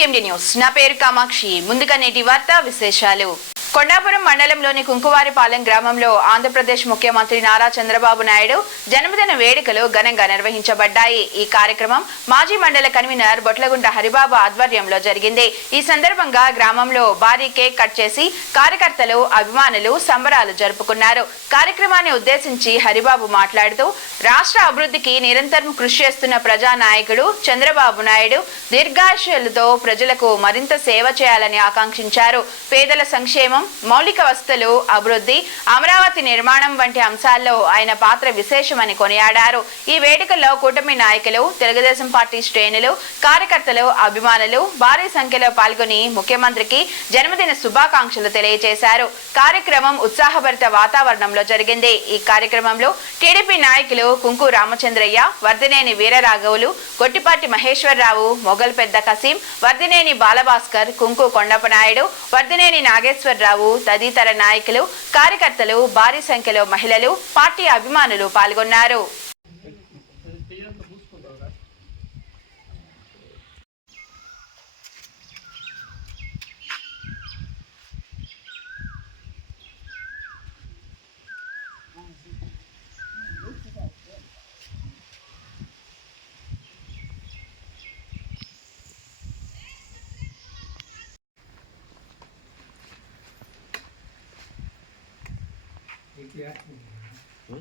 CMD news నా పేరు కామాక్షి. ముందుగా నేటి వార్తా విశేషాలు. కొండాపురం మండలంలోని కుంకువారిపాలెం గ్రామంలో ఆంధ్రప్రదేశ్ ముఖ్యమంత్రి నారా చంద్రబాబు నాయుడు జన్మదిన వేడుకలు ఘనంగా నిర్వహించబడ్డాయి. ఈ కార్యక్రమం మాజీ మండల కన్వీనర్ బొట్లగుంట హరిబాబు ఆధ్వర్యంలో జరిగింది. ఈ సందర్భంగా గ్రామంలో భారీ కేక్ కట్ చేసి కార్యకర్తలు, అభిమానులు సంబరాలు జరుపుకున్నారు. కార్యక్రమాన్ని ఉద్దేశించి హరిబాబు మాట్లాడుతూ రాష్ట్ర అభివృద్ధికి నిరంతరం కృషి చేస్తున్న ప్రజానాయకుడు చంద్రబాబు నాయుడు దీర్ఘాయుష్యులతో ప్రజలకు మరింత సేవ చేయాలని ఆకాంక్షించారు. పేదల సంక్షేమం, మౌలిక వసతులు, అభివృద్ధి, అమరావతి నిర్మాణం వంటి అంశాల్లో ఆయన పాత్ర విశేషమని కొనియాడారు. ఈ వేడుకల్లో కూటమి నాయకులు, తెలుగుదేశం పార్టీ శ్రేణులు, కార్యకర్తలు, అభిమానులు భారీ సంఖ్యలో పాల్గొని ముఖ్యమంత్రికి జన్మదిన శుభాకాంక్షలు తెలియజేశారు. కార్యక్రమం ఉత్సాహభరిత వాతావరణంలో జరిగింది. ఈ కార్యక్రమంలో టీడీపీ నాయకులు కుంకు రామచంద్రయ్య, వర్ధినేని వీరరాఘవులు, గొట్టిపాటి మహేశ్వరరావు, మొగల్ పెద్ద కసీం, వర్ధినేని బాలభాస్కర్, కుంకు కొండపనాయుడు, వర్ధినేని నాగేశ్వరరావు తదితర నాయకులు, కార్యకర్తలు, భారీ సంఖ్యలో మహిళలు, పార్టీ అభిమానులు పాల్గొన్నారు.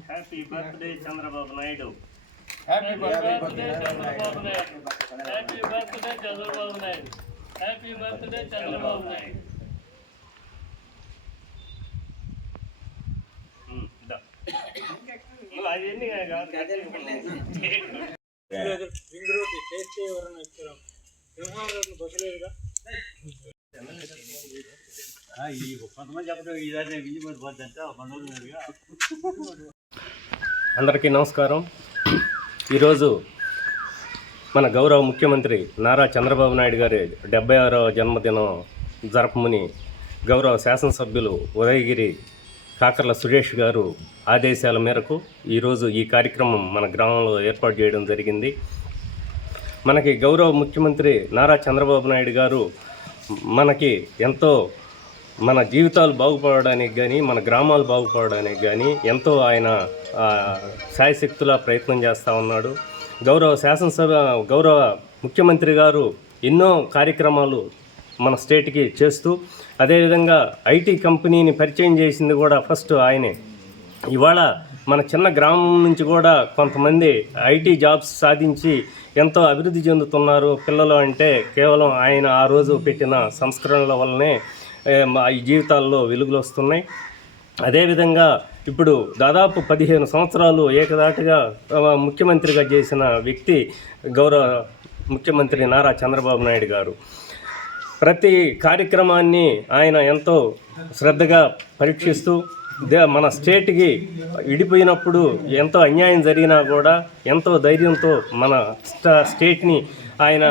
Happy birthday Chandrababu Naidu. Happy birthday Chandrababu Naidu. Happy birthday Chandrababu Naidu. Happy birthday Chandrababu Naidu. Ring road taste ఎవరైనా ఇచ్చారు బస్సులేదుగా అందరికీ నమస్కారం. ఈరోజు మన గౌరవ ముఖ్యమంత్రి నారా చంద్రబాబు నాయుడు గారి 76వ జన్మదినం జరపమని గౌరవ శాసనసభ్యులు ఉదయగిరి కాకర్ల సురేష్ గారు ఆదేశాల మేరకు ఈరోజు ఈ కార్యక్రమం మన గ్రామంలో ఏర్పాటు చేయడం జరిగింది. మనకి గౌరవ ముఖ్యమంత్రి నారా చంద్రబాబు నాయుడు గారు మనకి ఎంతో మన జీవితాలు బాగుపడడానికి కానీ, మన గ్రామాలు బాగుపడడానికి కానీ ఎంతో ఆయన శాయశక్తులా ప్రయత్నం చేస్తూ ఉన్నాడు. గౌరవ ముఖ్యమంత్రి గారు ఎన్నో కార్యక్రమాలు మన స్టేట్కి చేస్తూ, అదేవిధంగా ఐటీ కంపెనీని పరిచయం చేసింది కూడా ఫస్ట్ ఆయనే. ఇవాళ మన చిన్న గ్రామం నుంచి కూడా కొంతమంది ఐటీ జాబ్స్ సాధించి ఎంతో అభివృద్ధి చెందుతున్నారు పిల్లలు. అంటే కేవలం ఆయన ఆ రోజు పెట్టిన సంస్కరణల వల్లనే ఈ జీవితాల్లో వెలుగులు వస్తున్నాయి. అదేవిధంగా ఇప్పుడు దాదాపు 15 సంవత్సరాలు ఏకదాటిగా ముఖ్యమంత్రిగా చేసిన వ్యక్తి గౌరవ ముఖ్యమంత్రి నారా చంద్రబాబు నాయుడు గారు. ప్రతి కార్యక్రమాన్ని ఆయన ఎంతో శ్రద్ధగా పరీక్షిస్తూ మన స్టేట్కి విడిపోయినప్పుడు ఎంతో అన్యాయం జరిగినా కూడా ఎంతో ధైర్యంతో మన స్టేట్ని ఆయన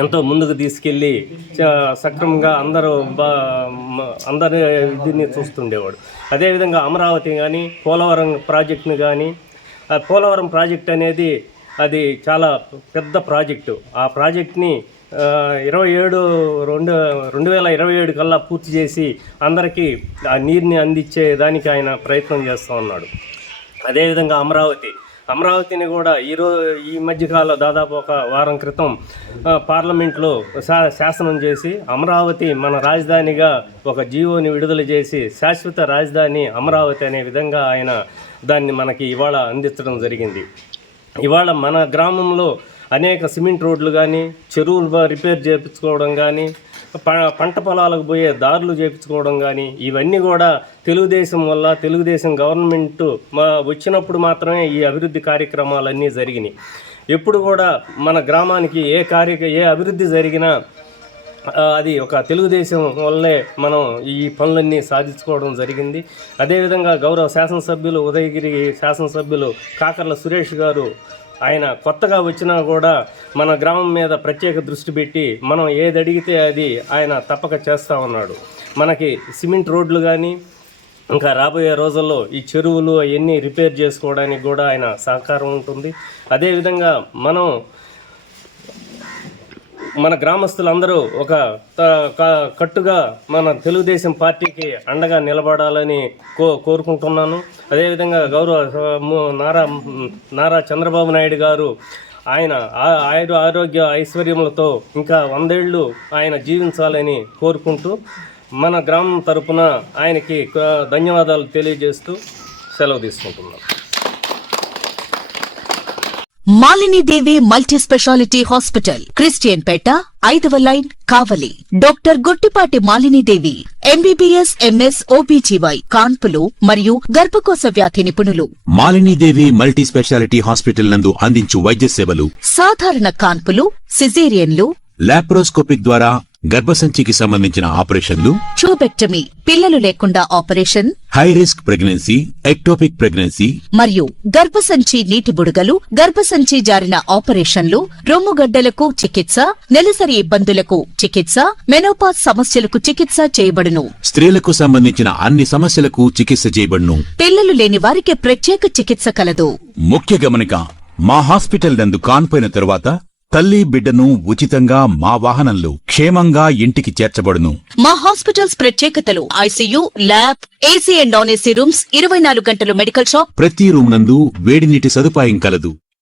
ఎంతో ముందుకు తీసుకెళ్ళి సక్రమంగా అందరి దీన్ని చూస్తుండేవాడు. అదేవిధంగా అమరావతి కానీ, పోలవరం ప్రాజెక్టుని కానీ, పోలవరం ప్రాజెక్ట్ అనేది అది చాలా పెద్ద ప్రాజెక్టు. ఆ ప్రాజెక్ట్ని 2027 కల్లా పూర్తి చేసి అందరికీ ఆ నీరుని అందించే దానికి ఆయన ప్రయత్నం చేస్తూ ఉన్నాడు. అదేవిధంగా అమరావతిని కూడా ఈ మధ్యకాలం దాదాపు ఒక వారం క్రితం పార్లమెంట్లో శాసనం చేసి అమరావతి మన రాజధానిగా ఒక జీవోని విడుదల చేసి శాశ్వత రాజధాని అమరావతి అనే విధంగా ఆయన దాన్ని మనకి ఇవాళ అందించడం జరిగింది. ఇవాళ మన గ్రామంలో అనేక సిమెంట్ రోడ్లు కానీ, చెరువులు రిపేర్ చేయించుకోవడం కానీ, పంట పొలాలకు పోయే దారులు చేయించుకోవడం కానీ, ఇవన్నీ కూడా తెలుగుదేశం వల్ల, తెలుగుదేశం గవర్నమెంట్ వచ్చినప్పుడు మాత్రమే ఈ అభివృద్ధి కార్యక్రమాలన్నీ జరిగినాయి. ఎప్పుడు కూడా మన గ్రామానికి ఏ అభివృద్ధి జరిగినా అది ఒక తెలుగుదేశం వల్లే మనం ఈ పనులన్నీ సాధించుకోవడం జరిగింది. అదేవిధంగా గౌరవ శాసనసభ్యులు ఉదయగిరి శాసనసభ్యులు కాకర్ల సురేష్ గారు ఆయన కొత్తగా వచ్చినా కూడా మన గ్రామం మీద ప్రత్యేక దృష్టి పెట్టి మనం ఏది అడిగితే అది ఆయన తప్పక చేస్తూ ఉన్నాడు. మనకి సిమెంట్ రోడ్లు కానీ, ఇంకా రాబోయే రోజుల్లో ఈ చెరువులు అవన్నీ రిపేర్ చేసుకోవడానికి కూడా ఆయన సహకారం ఉంటుంది. అదేవిధంగా మనం మన గ్రామస్తులందరూ ఒక కట్టుగా మన తెలుగుదేశం పార్టీకి అండగా నిలబడాలని కోరుకుంటున్నాను. అదేవిధంగా నారా చంద్రబాబు నాయుడు గారు ఆయన ఆరోగ్య ఐశ్వర్యములతో ఇంకా 100 ఏళ్ళు ఆయన జీవించాలని కోరుకుంటూ మన గ్రామం తరపున ఆయనకి ధన్యవాదాలు తెలియజేస్తూ సెలవు తీసుకుంటున్నాను. Malinidevi multi speciality hospital, Christian Peta, 5వ line, Kavali. Doctor Guttipati Malinidevi, MBBS, MS, OBGY, కాన్పులు మరియు గర్భకోశ వ్యాధి నిపుణులు. మాలినీదేవి మల్టీ స్పెషాలిటీ హాస్పిటల్ నందు అందించు వైద్య సేవలు: సాధారణ కాన్పులు, సిజేరియన్లు, లాప్రోస్కోపిక్ ద్వారా గర్భసంచికి సంబంధించిన ఆపరేషన్లు, ట్యూబెక్టమీ, పిల్లలు లేకుండా operation, high risk pregnancy, ectopic pregnancy మరియు గర్భసంచి నీటి బుడగలు, గర్భసంచి జారిన ఆపరేషన్లు, రొమ్ముగడ్డలకు చికిత్స, నెలసరి ఇబ్బందులకు చికిత్స, మెనోపాజ్ సమస్యలకు చికిత్స చేయబడును. స్త్రీలకు సంబంధించిన అన్ని సమస్యలకు చికిత్స చేయబడును. పిల్లలు లేని వారికి ప్రత్యేక చికిత్స కలదు. ముఖ్య గమనిక: మా హాస్పిటల్ నందు కాన్పోయిన తరువాత తల్లి బిడ్డను ఉచితంగా మా వాహనంలో క్షేమంగా ఇంటికి చేర్చబడును. మా హాస్పిటల్స్ ప్రత్యేకతలు: ICU, lab, AC and non AC rooms, 24 గంటలు మెడికల్ షాప్, ప్రతి రూమ్ నందు వేడి నీటి సదుపాయం కలదు.